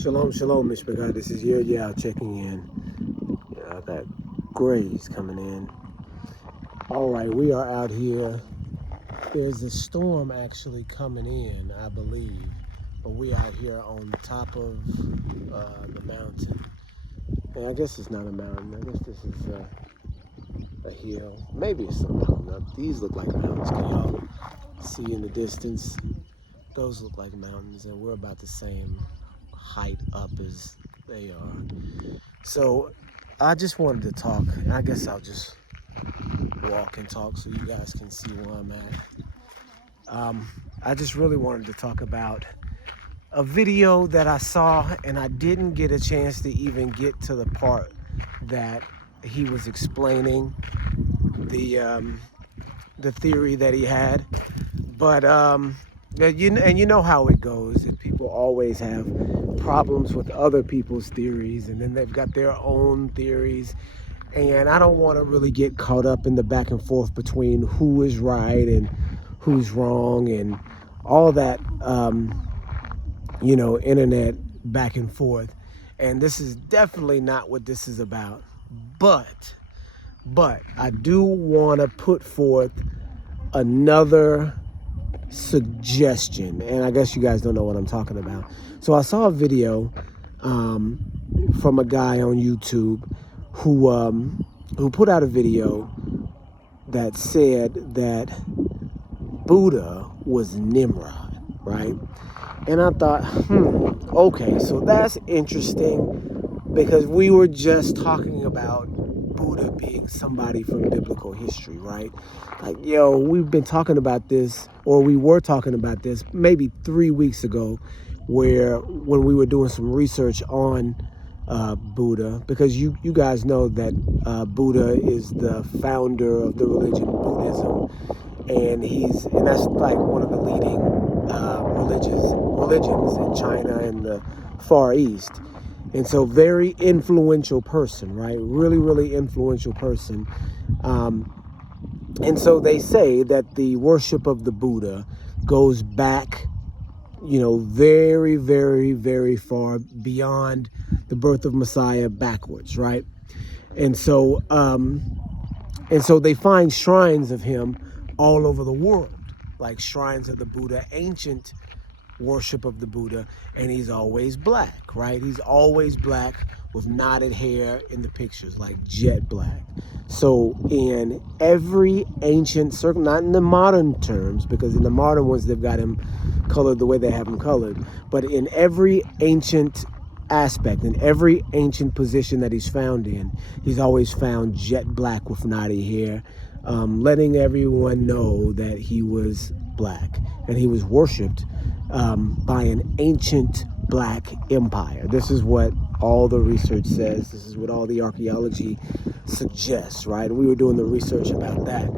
Shalom, shalom, Mishpachah. This is Yao checking in. I got grays coming in. All right, we are out here. There's a storm actually coming in, I believe. But we out here on top of the mountain. And I guess it's not a mountain. I guess this is a hill. Maybe it's a mountain. These look like mountains. Can y'all see in the distance? Those look like mountains, and we're about the same height up as they are. So I just wanted to talk. I guess I'll just walk and talk so you guys can see where I'm at. I just really wanted to talk about a video that I saw, and I didn't get a chance to even get to the part that he was explaining the theory that he had. But you know how it goes, that people always have problems with other people's theories, and then they've got their own theories. And I don't want to really get caught up in the back and forth between who is right and who's wrong and all that, internet back and forth. And this is definitely not what this is about. But I do want to put forth another suggestion, and I guess you guys don't know what I'm talking about. So I saw a video from a guy on YouTube who put out a video that said that Buddha was Nimrod, right? And I thought, okay, so that's interesting, because we were just talking about Buddha being somebody from biblical history, right? Like, we've been talking about this, or we were talking about this maybe 3 weeks ago, when we were doing some research on Buddha, because you guys know that Buddha is the founder of the religion Buddhism, and that's like one of the leading religions in China and the Far East. And so very influential person, right? Really, really influential person. And so they say that the worship of the Buddha goes back, very, very, very far beyond the birth of Messiah backwards, right? And so they find shrines of him all over the world, like shrines of the Buddha, ancient worship of the Buddha, and he's always black, right? He's always black with knotted hair in the pictures, like jet black. So in every ancient circle, not in the modern terms, because in the modern ones they've got him colored the way they have him colored, but in every ancient aspect, in every ancient position that he's found in, he's always found jet black with knotty hair, letting everyone know that he was black, and he was worshipped by an ancient black empire. This is what all the research says. This is what all the archaeology suggests, right? And we were doing the research about that.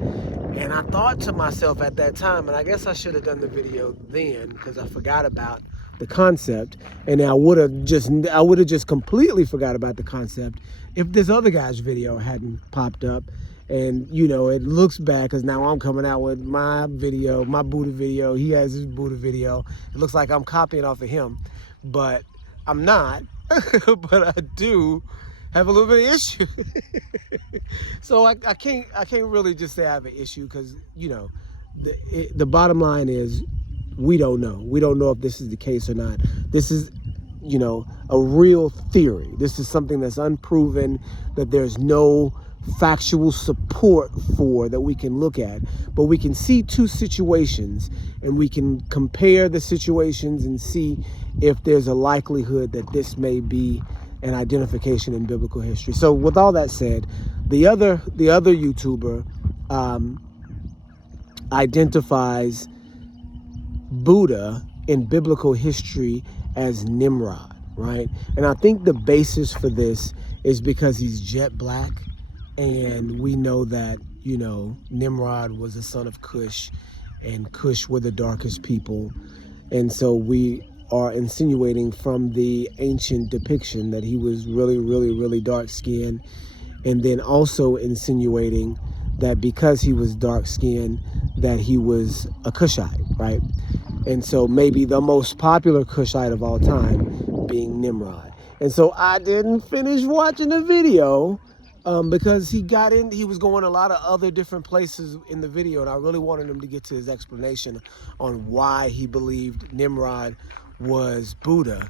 And I thought to myself at that time, and I guess I should have done the video then, because I forgot about the concept, and I would have just completely forgot about the concept if this other guy's video hadn't popped up. And, it looks bad because now I'm coming out with my video, my Buddha video. He has his Buddha video. It looks like I'm copying off of him, but I'm not. But I do have a little bit of issue. So I can't really just say I have an issue, because, the bottom line is we don't know. We don't know if this is the case or not. This is, a real theory. This is something that's unproven, that there's no factual support for, that we can look at. But we can see two situations, and we can compare the situations and see if there's a likelihood that this may be an identification in biblical history. So with all that said, the other YouTuber identifies Buddha in biblical history as Nimrod, right? And I think the basis for this is because he's jet black, and we know that, Nimrod was a son of Cush, and Cush were the darkest people. And so we are insinuating from the ancient depiction that he was really, really, really dark skinned, and then also insinuating that because he was dark skinned, that he was a Cushite, right? And so maybe the most popular Cushite of all time being Nimrod. And so I didn't finish watching the video because he was going a lot of other different places in the video, and I really wanted him to get to his explanation on why he believed Nimrod was Buddha.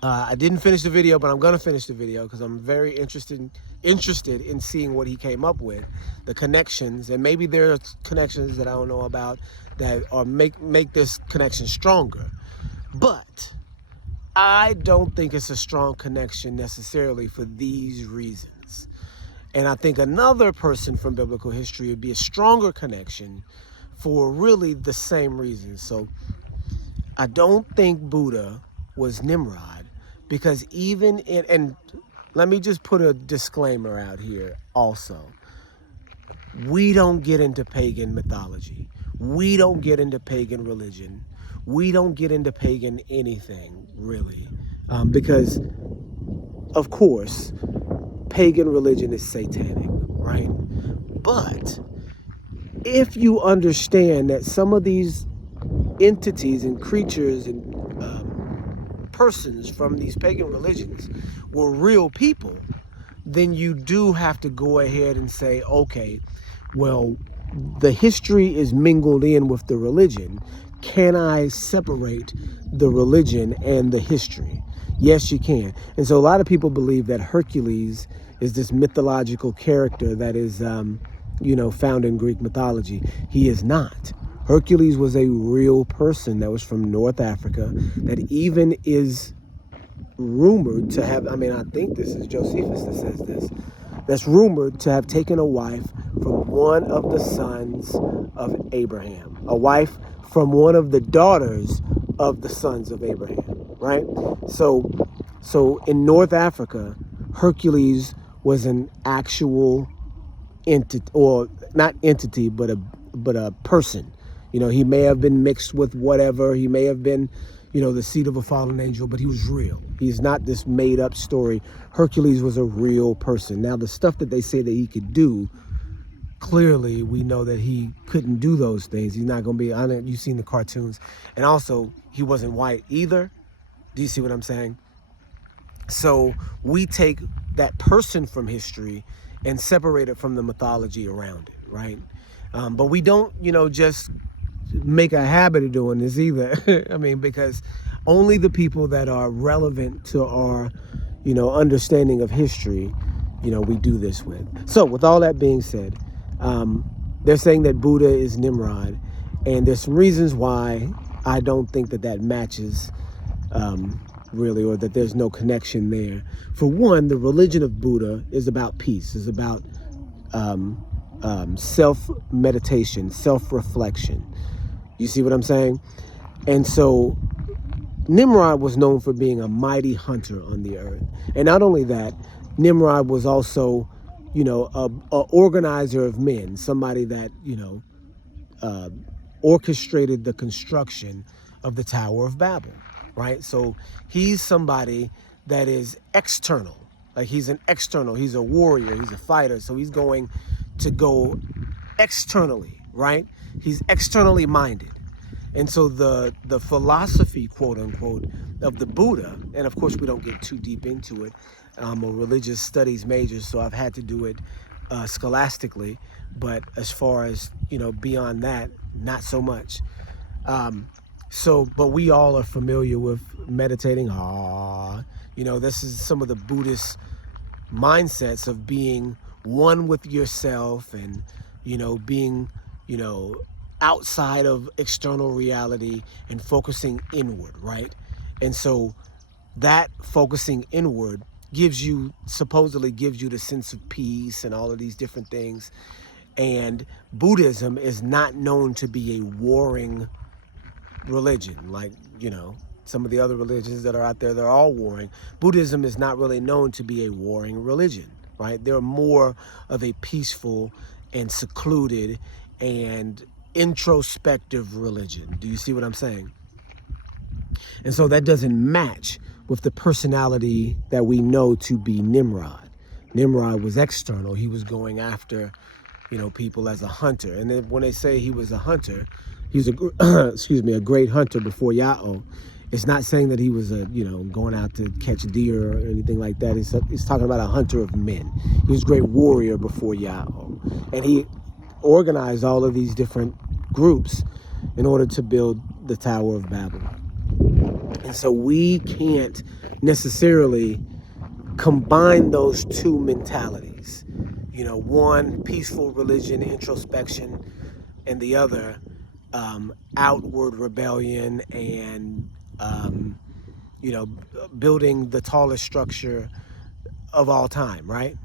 I didn't finish the video, but I'm gonna finish the video because I'm very interested in seeing what he came up with, the connections, and maybe there are connections that I don't know about that are make this connection stronger. But I don't think it's a strong connection necessarily for these reasons. And I think another person from biblical history would be a stronger connection for really the same reasons. So I don't think Buddha was Nimrod, because even in, and let me just put a disclaimer out here also. We don't get into pagan mythology. We don't get into pagan religion. We don't get into pagan anything, really. Because, of course, pagan religion is satanic, right? But if you understand that some of these entities and creatures and persons from these pagan religions were real people, then you do have to go ahead and say, okay, well, the history is mingled in with the religion. Can I separate the religion and the history? Yes, you can. And so a lot of people believe that Hercules is this mythological character that is, found in Greek mythology. He is not. Hercules was a real person that was from North Africa that even is rumored to have, I think this is Josephus that says this, that's rumored to have taken a wife from one of the sons of Abraham, a wife from one of the daughters of the sons of Abraham, right? So in North Africa, Hercules was an actual entity, or not entity, but a person. He may have been mixed with whatever. He may have been, the seed of a fallen angel, but he was real. He's not this made up story. Hercules was a real person. Now, the stuff that they say that he could do, clearly we know that he couldn't do those things. He's not going to be, you've seen the cartoons. And also, he wasn't white either. Do you see what I'm saying? So we take that person from history and separate it from the mythology around it, right? But we don't, just make a habit of doing this either. Because only the people that are relevant to our, understanding of history, we do this with. So with all that being said, they're saying that Buddha is Nimrod, and there's some reasons why I don't think that matches really, or that there's no connection there. For one, the religion of Buddha is about peace, is about self-meditation, self-reflection. You see what I'm saying? And so Nimrod was known for being a mighty hunter on the earth. And not only that, Nimrod was also, a organizer of men, somebody that, orchestrated the construction of the Tower of Babel, right? So he's somebody that is external. Like he's a warrior, he's a fighter. So he's going to go externally, right? He's externally minded. And so the philosophy, quote unquote, of the Buddha, and of course we don't get too deep into it. I'm a religious studies major, so I've had to do it scholastically. But as far as, beyond that, not so much. But we all are familiar with meditating. This is some of the Buddhist mindsets of being one with yourself and, being, outside of external reality and focusing inward, right? And so that focusing inward supposedly gives you the sense of peace and all of these different things. And Buddhism is not known to be a warring religion, like, some of the other religions that are out there, they're all warring. Buddhism is not really known to be a warring religion, right? They're more of a peaceful and secluded and introspective religion. Do you see what I'm saying? And so that doesn't match with the personality that we know to be Nimrod. Nimrod was external. He was going after, people as a hunter. And then when they say he was a hunter, he was a excuse me, a great hunter before Yahweh. It's not saying that he was going out to catch deer or anything like that. It's talking about a hunter of men. He was a great warrior before Yahweh, and he organized all of these different groups in order to build the Tower of Babel. And so we can't necessarily combine those two mentalities. One, peaceful religion, introspection, and the other, outward rebellion and, building the tallest structure of all time, right?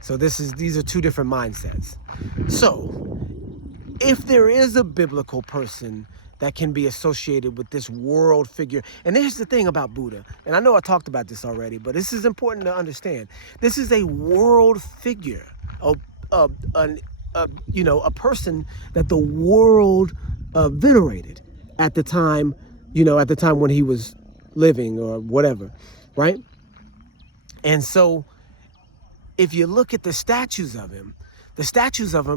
So these are two different mindsets. So if there is a biblical person that can be associated with this world figure, and here's the thing about Buddha, and I know I talked about this already, but this is important to understand. This is a world figure, a person that the world venerated at the time, when he was living or whatever, right? And so if you look at the statues of him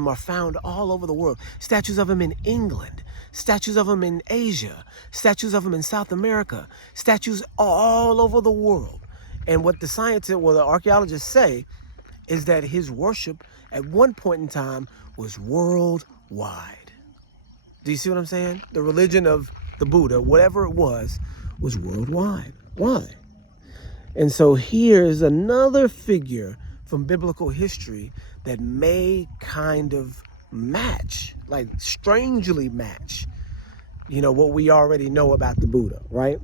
are found all over the world. Statues of him in England, statues of him in Asia, statues of him in South America, statues all over the world. And what the archaeologists say is that his worship at one point in time was worldwide. Do you see what I'm saying? The religion of the Buddha, whatever it was worldwide. Why? And so here's another figure from biblical history that may kind of match, like strangely match, what we already know about the Buddha, right?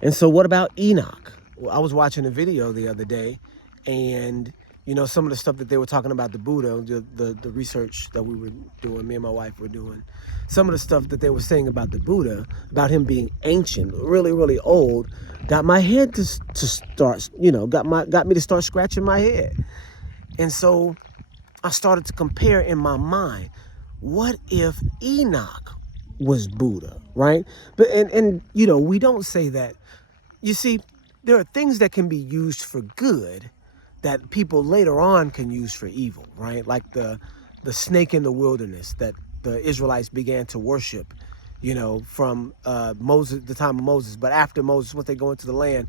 And so what about Enoch? Well, I was watching a video the other day, and some of the stuff that they were talking about the Buddha, the research that we were doing, me and my wife were doing, some of the stuff that they were saying about the Buddha, about him being ancient, really, really old, got my head to start, got me to start scratching my head. And so I started to compare in my mind, what if Enoch was Buddha, right? But and we don't say that. You see, there are things that can be used for good that people later on can use for evil, right? Like the snake in the wilderness that the Israelites began to worship, from the time of Moses. But after Moses, once they go into the land,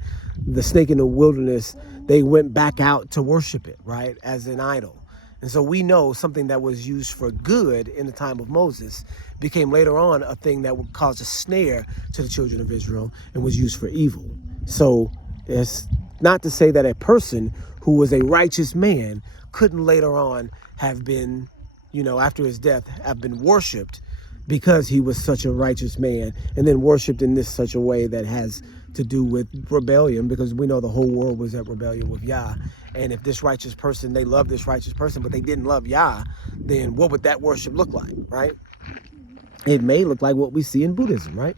the snake in the wilderness, they went back out to worship it, right, as an idol. And so we know something that was used for good in the time of Moses became later on a thing that would cause a snare to the children of Israel and was used for evil. So it's not to say that a person who was a righteous man couldn't later on have been, after his death, have been worshipped because he was such a righteous man, and then worshipped in such a way that has to do with rebellion, because we know the whole world was at rebellion with Yah. And if this righteous person, they loved this righteous person, but they didn't love Yah, then what would that worship look like, right? It may look like what we see in Buddhism, right?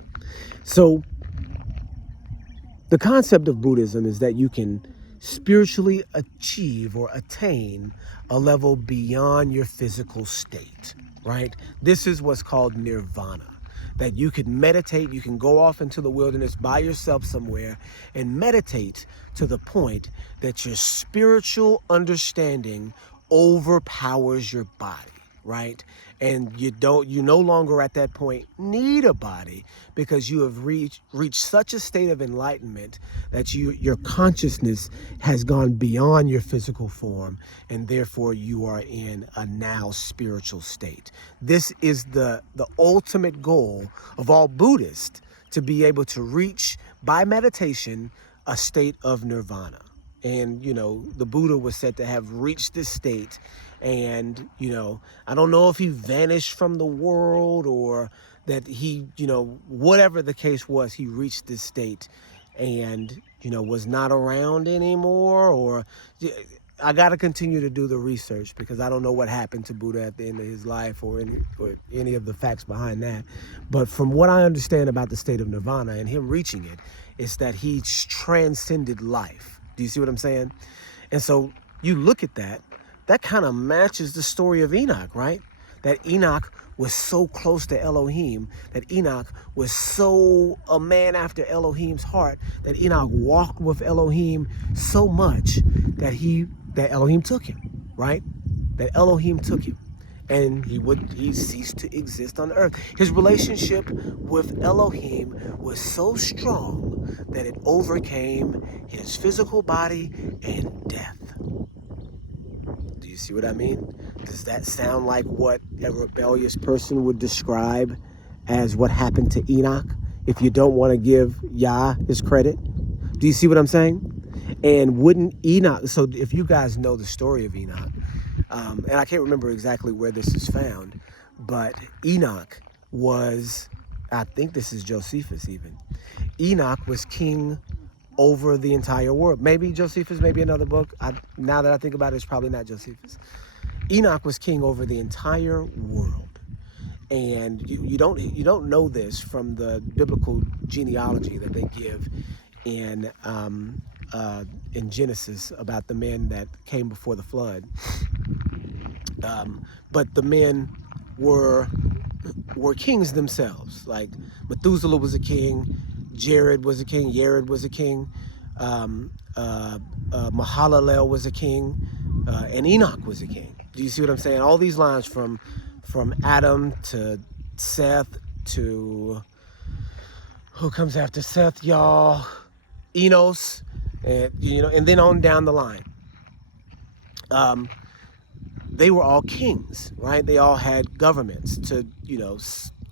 So the concept of Buddhism is that you can spiritually achieve or attain a level beyond your physical state, right? This is what's called nirvana. That you could meditate, you can go off into the wilderness by yourself somewhere and meditate to the point that your spiritual understanding overpowers your body, right? And you no longer at that point need a body, because you have reached such a state of enlightenment that your consciousness has gone beyond your physical form, and therefore you are in a now spiritual state. This is the ultimate goal of all Buddhists, to be able to reach by meditation a state of nirvana. And the Buddha was said to have reached this state, and I don't know if he vanished from the world, or that he whatever the case was, he reached this state and was not around anymore. Or I got to continue to do the research, because I don't know what happened to Buddha at the end of his life, or any of the facts behind that. But from what I understand about the state of nirvana and him reaching it, is that he transcended life. Do you see what I'm saying? And so you look at that kind of matches the story of Enoch, right? That Enoch was so close to Elohim, that Enoch was so a man after Elohim's heart, that Enoch walked with Elohim so much that Elohim took him, right? That Elohim took him. and he ceased to exist on earth. His relationship with Elohim was so strong that it overcame his physical body and death. Do you see what I mean? Does that sound like what a rebellious person would describe as what happened to Enoch? If you don't want to give Yah his credit, do you see what I'm saying? And wouldn't Enoch, so if you guys know the story of Enoch, and I can't remember exactly where this is found, but Enoch was, I think this is Josephus even. Enoch was king over the entire world. Maybe Josephus, maybe another book. Now that I think about it, it's probably not Josephus. Enoch was king over the entire world. And you don't know this from the biblical genealogy that they give in Genesis about the men that came before the flood. But the men were kings themselves. Like Methuselah was a king, Jared was a king, Yared was a king, Mahalalel was a king, and Enoch was a king. Do you see what I'm saying? All these lines from Adam to Seth to who comes after Seth, y'all? Enos, and and then on down the line. They were all kings, right? They all had governments to,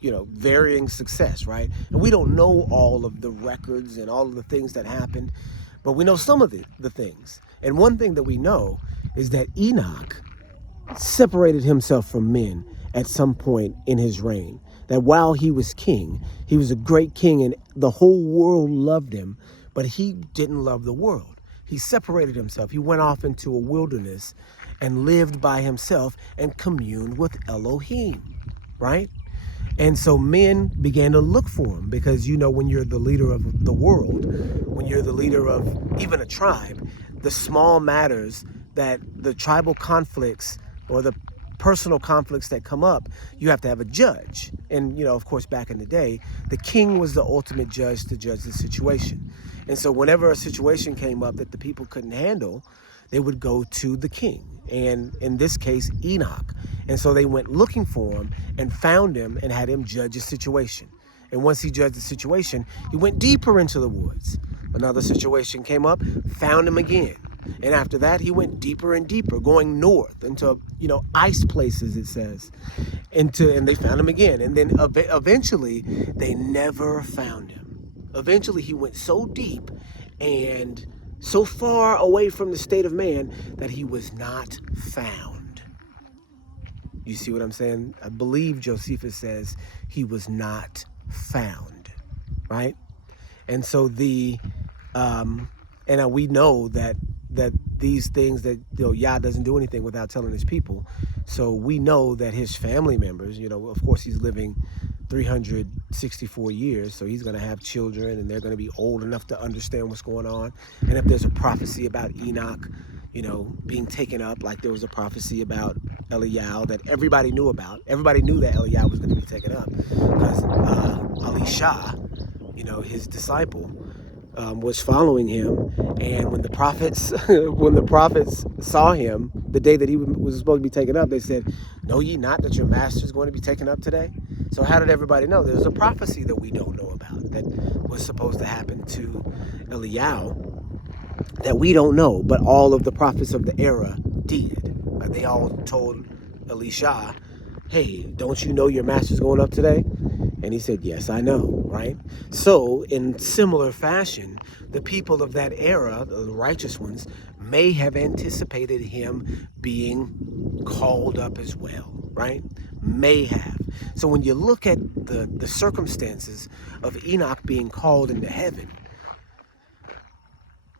varying success, right? And we don't know all of the records and all of the things that happened, but we know some of the things. And one thing that we know is that Enoch separated himself from men at some point in his reign. That while he was king, he was a great king and the whole world loved him, but he didn't love the world. He separated himself. He went off into a wilderness and lived by himself and communed with Elohim, right? And so men began to look for him because, when you're the leader of the world, when you're the leader of even a tribe, the small matters that the tribal conflicts or the personal conflicts that come up, you have to have a judge. And, of course, back in the day, the king was the ultimate judge to judge the situation. And so whenever a situation came up that the people couldn't handle, they would go to the king. And in this case, Enoch. And so they went looking for him and found him and had him judge a situation. And once he judged the situation, he went deeper into the woods. Another situation came up, found him again. And after that, he went deeper and deeper, going north into, ice places, it says. And they found him again. And then eventually, they never found him. Eventually, he went so deep and so far away from the state of man that he was not found. You see what I'm saying? I believe Josephus says he was not found, right? And so we know that these things that, Yah doesn't do anything without telling his people. So we know that his family members, of course he's living 364 years, so he's going to have children and they're going to be old enough to understand what's going on. And if there's a prophecy about Enoch, being taken up, like there was a prophecy about Eliyahu that everybody knew about. Everybody knew that Eliyahu was going to be taken up because Elisha, his disciple, was following him. And when the prophets saw him the day that he was supposed to be taken up, they said, "Know ye not that your master is going to be taken up today?" So how did everybody know? There's a prophecy that we don't know about that was supposed to happen to Eliyahu that we don't know, but all of the prophets of the era did. They all told Elisha, "Hey, don't you know your master's going up today?" And he said, "Yes, I know," right? So in similar fashion, the people of that era, the righteous ones, may have anticipated him being called up as well, right? May have. So when you look at the circumstances of Enoch being called into heaven,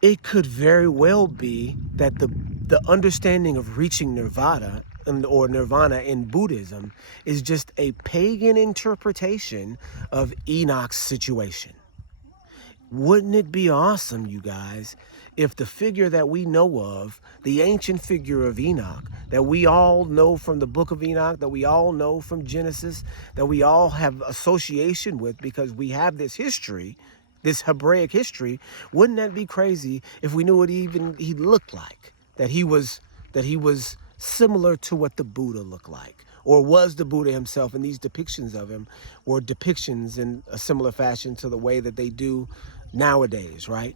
it could very well be that the understanding of reaching nirvana or nirvana in Buddhism is just a pagan interpretation of Enoch's situation. Wouldn't it be awesome, you guys, if the figure that we know of, the ancient figure of Enoch, that we all know from the book of Enoch, that we all know from Genesis, that we all have association with because we have this history, this Hebraic history, wouldn't that be crazy if we knew what he looked like? That he was similar to what the Buddha looked like, or was the Buddha himself, and these depictions of him were depictions in a similar fashion to the way that they do nowadays, right?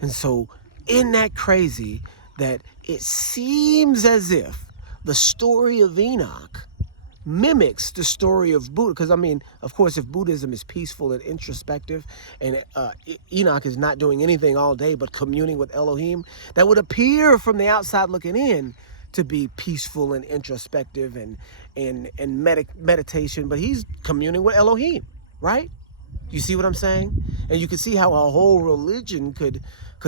And so, isn't that crazy that it seems as if the story of Enoch mimics the story of Buddha? Because, I mean, of course, if Buddhism is peaceful and introspective, and Enoch is not doing anything all day but communing with Elohim, that would appear from the outside looking in to be peaceful and introspective and meditation, but he's communing with Elohim, right? You see what I'm saying? And you can see how a whole religion could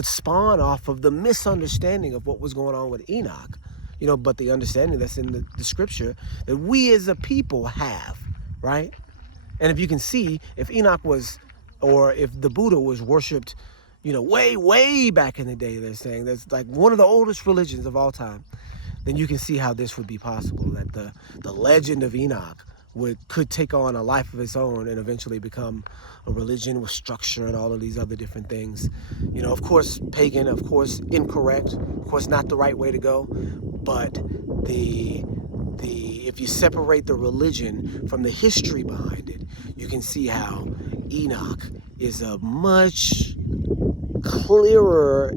spawn off of the misunderstanding of what was going on with Enoch. You know, but the understanding that's in the scripture that we as a people have, right? And if you can see, if Enoch was, or if the Buddha was worshipped, you know, way, way back in the day, they're saying that's like one of the oldest religions of all time, then you can see how this would be possible, that the legend of Enoch could take on a life of its own and eventually become a religion with structure and all of these other different things. You know, of course, pagan, of course, incorrect, of course, not the right way to go. But if you separate the religion from the history behind it, you can see how Enoch is a much clearer,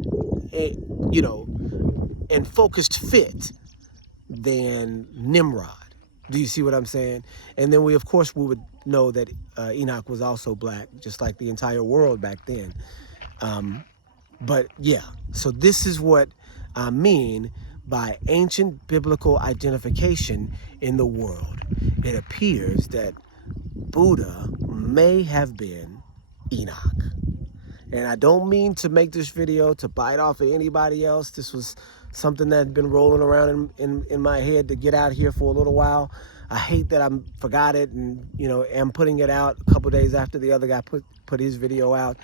you know, and focused fit than Nimrod. Do you see what I'm saying? And then we would know that Enoch was also black, just like the entire world back then. But yeah, so this is what I mean by ancient biblical identification in the world. It appears that Buddha may have been Enoch. And I don't mean to make this video to bite off of anybody else. This was something that had been rolling around in my head to get out here for a little while. I hate that I forgot it and, you know, am putting it out a couple days after the other guy put his video out.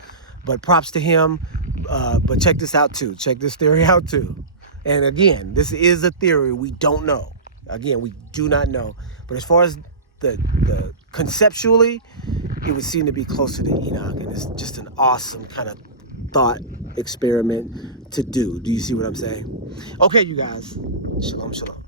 But props to him. But check this out too. Check this theory out too. And again, this is a theory. We don't know. Again, we do not know. But as far as the conceptually, it would seem to be closer to Enoch. And it's just an awesome kind of thought experiment to do. Do you see what I'm saying? Okay, you guys. Shalom, shalom.